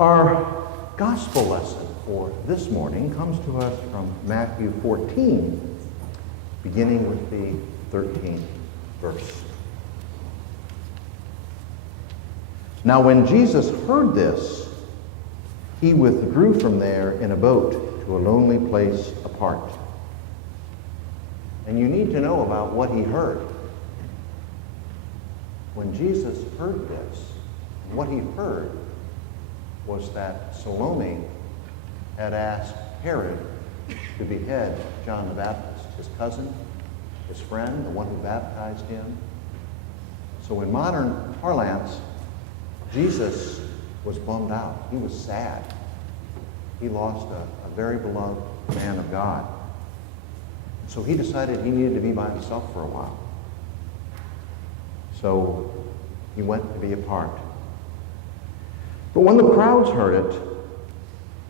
Our gospel lesson for this morning comes to us from Matthew 14, beginning with the 13th verse. Now when Jesus heard this, he withdrew from there in a boat to a lonely place apart. And you need to know about what he heard. When Jesus heard this, what he heard was that Salome had asked Herod to behead John the Baptist, his cousin, his friend, the one who baptized him. So in modern parlance, Jesus was bummed out. He was sad. He lost a very beloved man of God. So he decided he needed to be by himself for a while. So he went to be apart. But when the crowds heard it,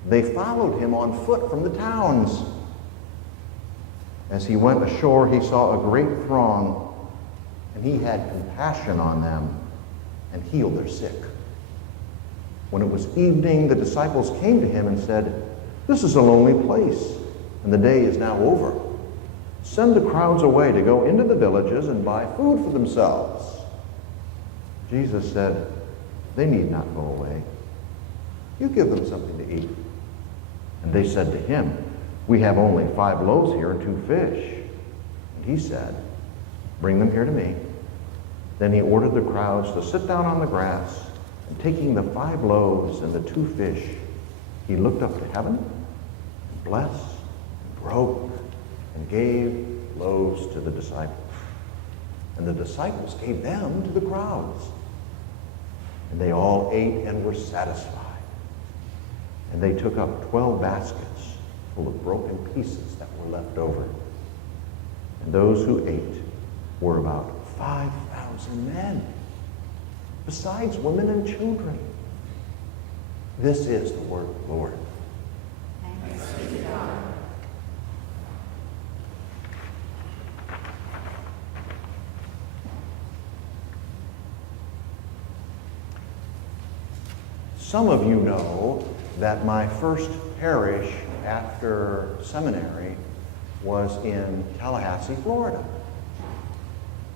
they followed him on foot from the towns. As he went ashore, he saw a great throng, and he had compassion on them and healed their sick. When it was evening, the disciples came to him and said, "This is a lonely place, and the day is now over. Send the crowds away to go into the villages and buy food for themselves." Jesus said, "They need not go away. You give them something to eat." And they said to him, "We have only 5 loaves here and 2 fish." And he said, "Bring them here to me." Then he ordered the crowds to sit down on the grass, and taking the 5 loaves and the 2 fish, he looked up to heaven, and blessed, and broke, and gave loaves to the disciples. And the disciples gave them to the crowds. And they all ate and were satisfied. And they took up 12 baskets full of broken pieces that were left over. And those who ate were about 5,000 men, besides women and children. This is the word of the Lord. Thanks be to God. Some of you know that my first parish after seminary was in Tallahassee, Florida.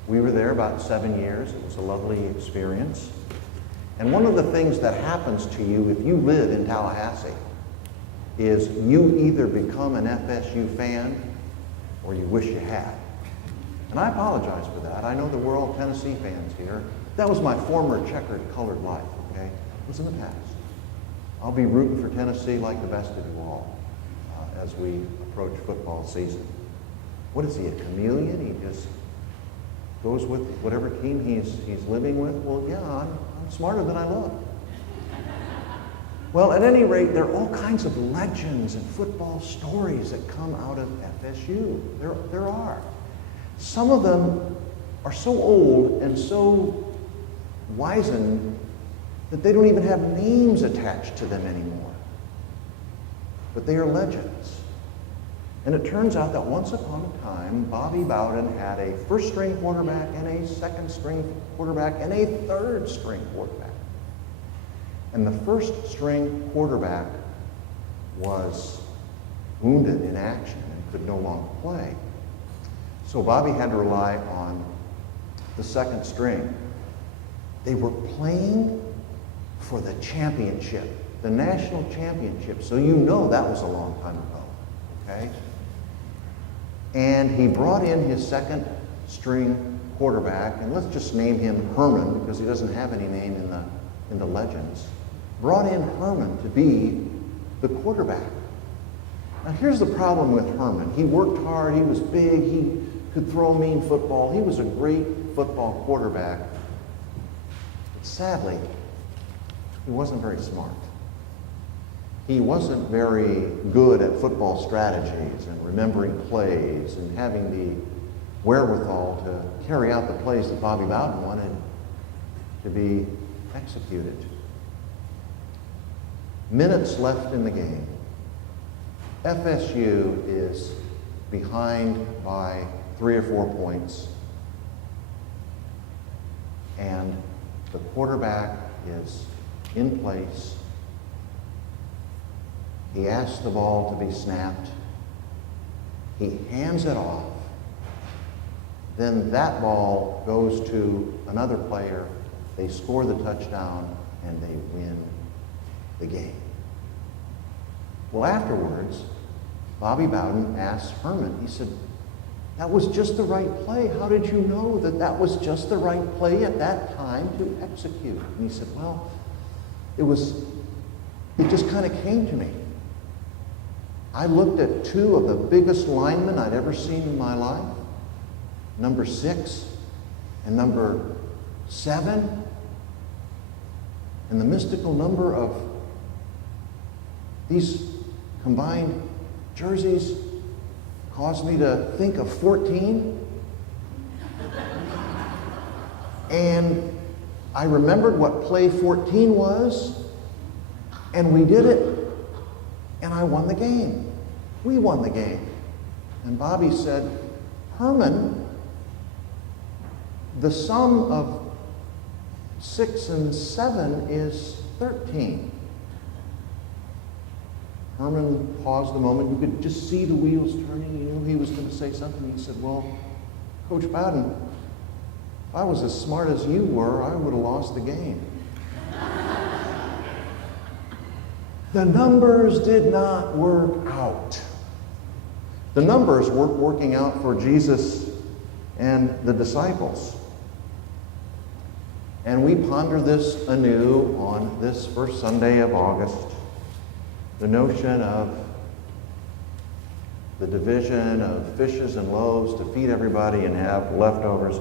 We were there about 7 years. It was a lovely experience. And one of the things that happens to you if you live in Tallahassee is you either become an FSU fan or you wish you had. And I apologize for that. I know that we're all Tennessee fans here. That was my former checkered colored life, okay? It was in the past. I'll be rooting for Tennessee like the best of you all as we approach football season. What is he, a chameleon? He just goes with whatever team he's living with? Well, yeah, I'm smarter than I look. Well, at any rate, there are all kinds of legends and football stories that come out of FSU. There are. Some of them are so old and so wizened that they don't even have names attached to them anymore. But they are legends. And it turns out that once upon a time, Bobby Bowden had a first-string quarterback and a second-string quarterback and a third-string quarterback. And the first-string quarterback was wounded in action and could no longer play. So Bobby had to rely on the second string. They were playing for the championship, the national championship. So you know that was a long time ago, okay? And he brought in his second string quarterback, and let's just name him Herman because he doesn't have any name in the legends. Brought in Herman to be the quarterback. Now here's the problem with Herman. He worked hard, he was big, he could throw a mean football. He was a great football quarterback. But sadly, he wasn't very smart. He wasn't very good at football strategies and remembering plays and having the wherewithal to carry out the plays that Bobby Bowden wanted to be executed. Minutes left in the game. FSU is behind by 3 or 4 points, and the quarterback is in place, He asks the ball to be snapped. He hands it off. Then that ball goes to another player. They score the touchdown, and they win the game. Well, afterwards, Bobby Bowden asked Herman, he said, that was just the right play. How did you know that that was just the right play at that time to execute? And he said, well, it just kind of came to me. I looked at two of the biggest linemen I'd ever seen in my life, number 6 and number 7, and the mystical number of these combined jerseys caused me to think of 14. And I remembered what play 14 was, and we did it, and I won the game. We won the game. And Bobby said, Herman, the sum of 6 and 7 is 13. Herman paused a moment. You could just see the wheels turning. You knew he was going to say something. He said, well, Coach Bowden, if I was as smart as you were, I would have lost the game. The numbers did not work out. The numbers weren't working out for Jesus and the disciples. And we ponder this anew on this first Sunday of August. The notion of the division of fishes and loaves to feed everybody and have leftovers.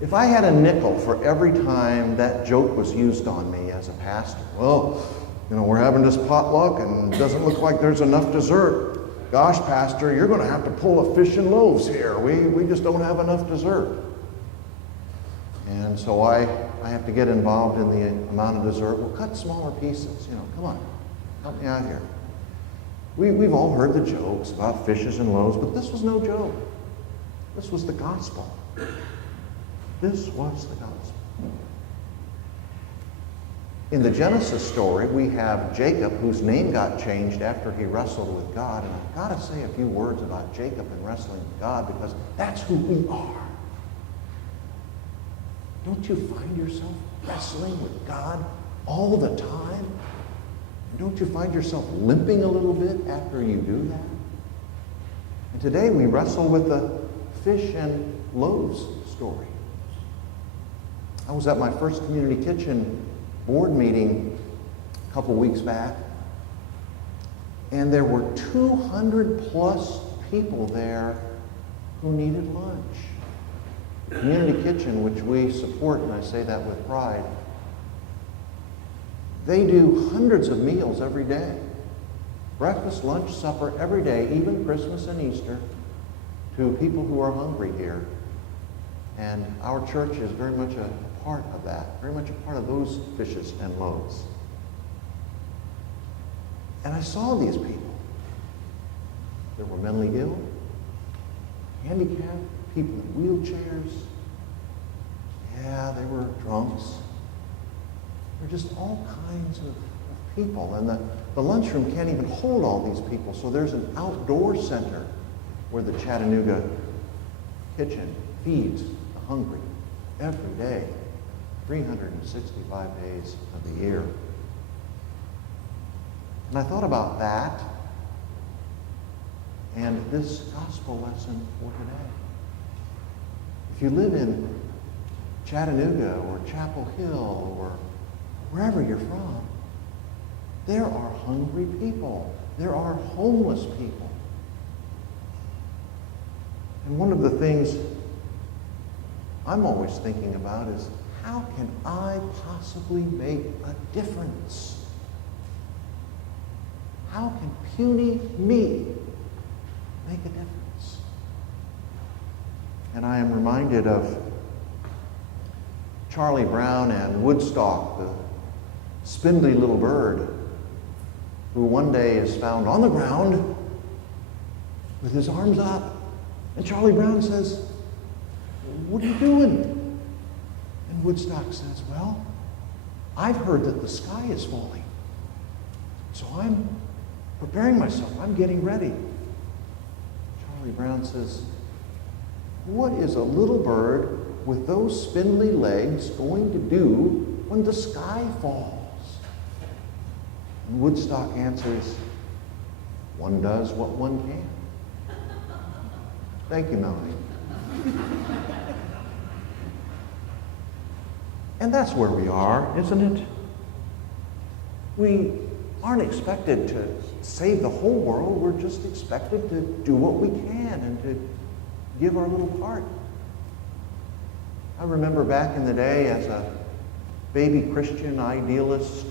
If I had a nickel for every time that joke was used on me as a pastor, well, we're having this potluck and it doesn't look like there's enough dessert. Gosh, Pastor, you're going to have to pull a fish and loaves here. We just don't have enough dessert. And so I have to get involved in the amount of dessert. We'll cut smaller pieces. Come on. Help me out here. We've all heard the jokes about fishes and loaves, but this was no joke. This was the gospel. This was the gospel. In the Genesis story, we have Jacob, whose name got changed after he wrestled with God. And I've got to say a few words about Jacob and wrestling with God, because that's who we are. Don't you find yourself wrestling with God all the time? Don't you find yourself limping a little bit after you do that? And today we wrestle with the fish and loaves story. I was at my first community kitchen board meeting a couple weeks back, and there were 200 plus people there who needed lunch. The community kitchen, which we support, and I say that with pride, they do hundreds of meals every day. Breakfast, lunch, supper, every day, even Christmas and Easter, to people who are hungry here. And our church is very much a part of that, very much a part of those fishes and loaves. And I saw these people. There were mentally ill, handicapped, people in wheelchairs. Yeah, they were drunks. There are just all kinds of people. And the lunchroom can't even hold all these people. So there's an outdoor center where the Chattanooga kitchen feeds the hungry every day, 365 days of the year. And I thought about that and this gospel lesson for today. If you live in Chattanooga or Chapel Hill or wherever you're from, there are hungry people. There are homeless people. And one of the things I'm always thinking about is, how can I possibly make a difference? How can puny me make a difference? And I am reminded of Charlie Brown and Woodstock, the spindly little bird who one day is found on the ground with his arms up. And Charlie Brown says, "What are you doing?" And Woodstock says, "Well, I've heard that the sky is falling, so I'm preparing myself. I'm getting ready. Charlie Brown says, what is a little bird with those spindly legs going to do when the sky falls? And Woodstock answers, one does what one can. Thank you, Melanie. And that's where we are, isn't it? We aren't expected to save the whole world. We're just expected to do what we can and to give our little part. I remember back in the day as a baby Christian idealist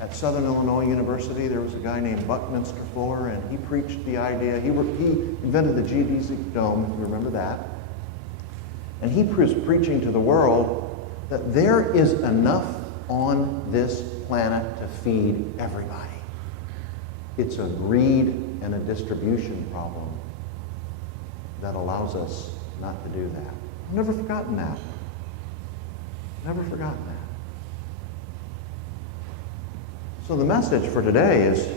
at Southern Illinois University, there was a guy named Buckminster Fuller, and he preached the idea. He invented the geodesic dome, if you remember that. And he was preaching to the world that there is enough on this planet to feed everybody. It's a greed and a distribution problem that allows us not to do that. I've never forgotten that. Never forgotten that. So the message for today is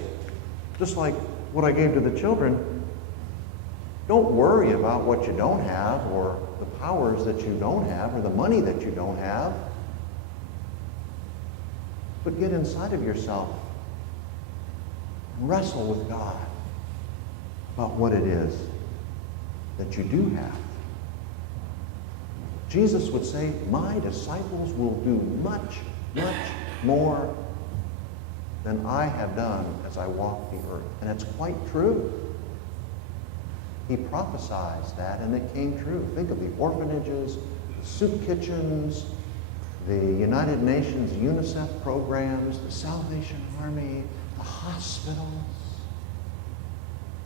just like what I gave to the children. Don't worry about what you don't have, or the powers that you don't have, or the money that you don't have. But get inside of yourself and wrestle with God about what it is that you do have. Jesus would say, my disciples will do much, much more than I have done as I walk the earth. And it's quite true. He prophesied that, and it came true. Think of the orphanages, the soup kitchens, the United Nations UNICEF programs, the Salvation Army, the hospitals.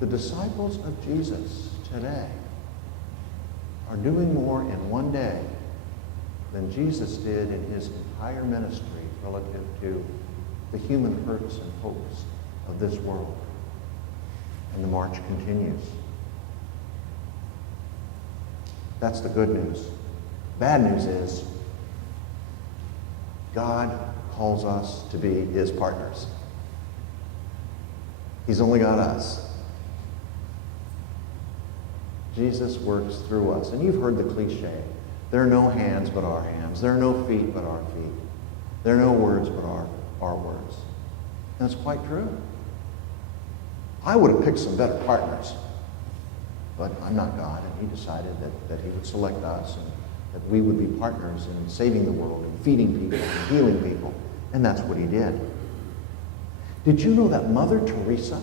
The disciples of Jesus today are doing more in one day than Jesus did in his entire ministry relative to the human hurts and hopes of this world. And the march continues. That's the good news. Bad news is God calls us to be his partners. He's only got us. Jesus works through us. And you've heard the cliche. There are no hands but our hands. There are no feet but our feet. There are no words but our words. And that's quite true. I would have picked some better partners. But I'm not God, and he decided that he would select us and that we would be partners in saving the world and feeding people and healing people. And that's what he did. Did you know that Mother Teresa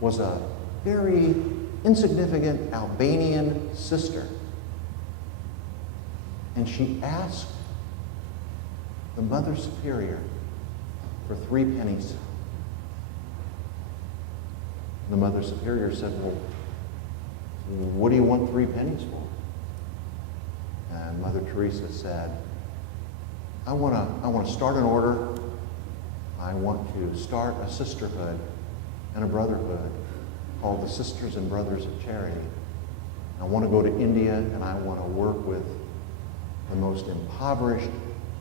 was a very insignificant Albanian sister? And she asked the Mother Superior for 3 pennies. The Mother Superior said, well, what do you want 3 pennies for? And Mother Teresa said, I want to start an order. I want to start a sisterhood and a brotherhood called the Sisters and Brothers of Charity. I want to go to India, and I want to work with the most impoverished,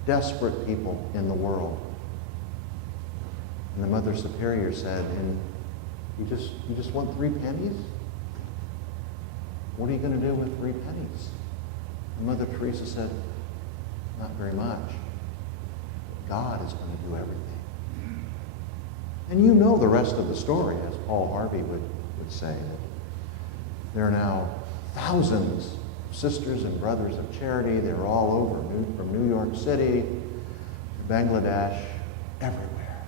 desperate people in the world. And the Mother Superior said, and you just want 3 pennies? What are you going to do with 3 pennies? And Mother Teresa said, not very much. God is going to do everything. And you know the rest of the story, as Paul Harvey would say, that there are now thousands of sisters and brothers of charity. They're all over, from New York City to Bangladesh, everywhere.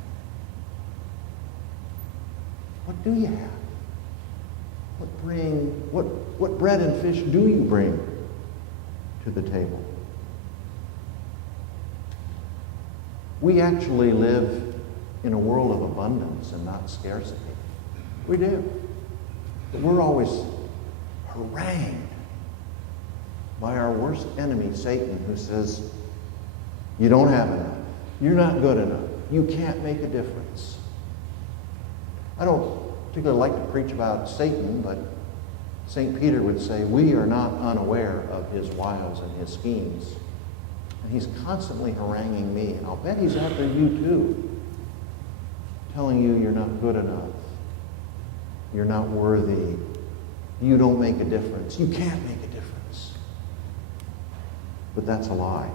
What do you have? What bread and fish do you bring to the table? We actually live in a world of abundance and not scarcity. We do. But we're always harangued by our worst enemy, Satan, who says, you don't have enough. You're not good enough. You can't make a difference. I don't particularly like to preach about Satan, but St. Peter would say, we are not unaware of his wiles and his schemes. And he's constantly haranguing me, and I'll bet he's after you too. telling you you're not good enough, you're not worthy, you don't make a difference, you can't make a difference. But that's a lie.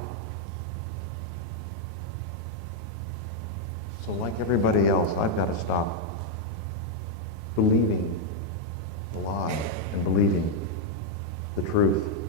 So like everybody else, I've got to stop believing the lie and believing the truth.